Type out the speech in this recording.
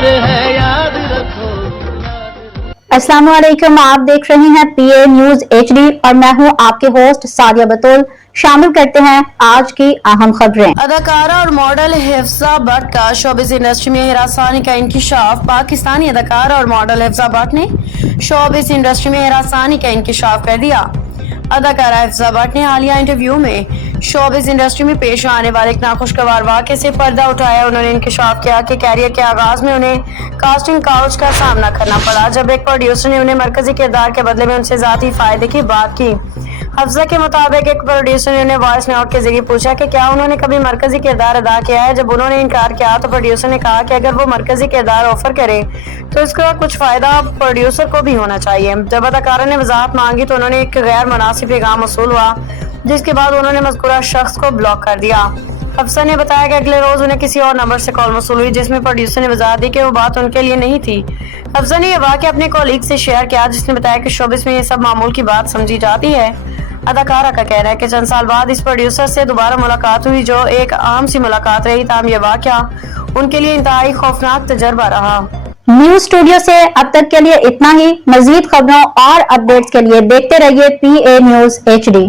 प्यार है याद रखो। अस्सलाम वालेकुम, आप देख रहे हैं PA न्यूज HD और मैं हूं आपके होस्ट सादिया बतूल। शामिल करते हैं आज की अहम खबरें। अदाकारा और मॉडल हिफ्जा भट्ट का शोबिज़ इंडस्ट्री में हिरासानी का इंकिशाफ। पाकिस्तानी अदाकारा और मॉडल हिफ्जा भट्ट ने शोबिज़ इंडस्ट्री में हिरासानी का इंकिशाफ कर दिया। अदाकारा हिफ्जा भट्ट ने हालिया इंटरव्यू में शोबिज़ इंडस्ट्री में पेश आने वाले एक नाखुशगवार वाक़े से पर्दा उठाया। उन्होंने इंकिशाफ किया कि कैरियर के आगाज में उन्हें कास्टिंग काउच का सामना करना पड़ा, जब एक प्रोड्यूसर ने उन्हें मरकजी किरदार के बदले में उनसे ज़ाती फायदे की बात की। हफ्जा के मुताबिक एक प्रोड्यूसर ने उन्हें वॉइस नोट के जरिए पूछा कि क्या उन्होंने कभी मरकजी किरदार अदा किया है। जब उन्होंने इनकार किया तो प्रोड्यूसर ने कहा कि अगर वो मरकजी किरदार ऑफर करे तो इसका कुछ फायदा प्रोड्यूसर को भी होना चाहिए। जब अदाकारा ने वजाहत मांगी तो उन्होंने एक गैर मुनासिब पैगाम वसूल हुआ, जिसके बाद उन्होंने मज़कूरा शख्स को ब्लॉक कर दिया। हफ्सा ने बताया कि अगले रोज उन्हें किसी और नंबर से कॉल वसूल हुई, जिसमें प्रोड्यूसर ने वजाहत दी कि वो बात उनके लिए नहीं थी। हफ्सा ने यह वाक़या अपने कॉलीग से शेयर किया, जिसने बताया कि शोबिस में ये सब मामूल की बात समझी जाती है। अदाकारा का कहना है कि चंद साल बाद इस प्रोड्यूसर से दोबारा मुलाकात हुई, जो एक आम सी मुलाकात रही, ताहम यह वाक़या उनके लिए इंतहाई खौफनाक तजर्बा रहा। न्यूज स्टूडियो से अब तक के लिए इतना ही। मजीद खबरों और अपडेट्स के लिए देखते रहिए PA न्यूज HD।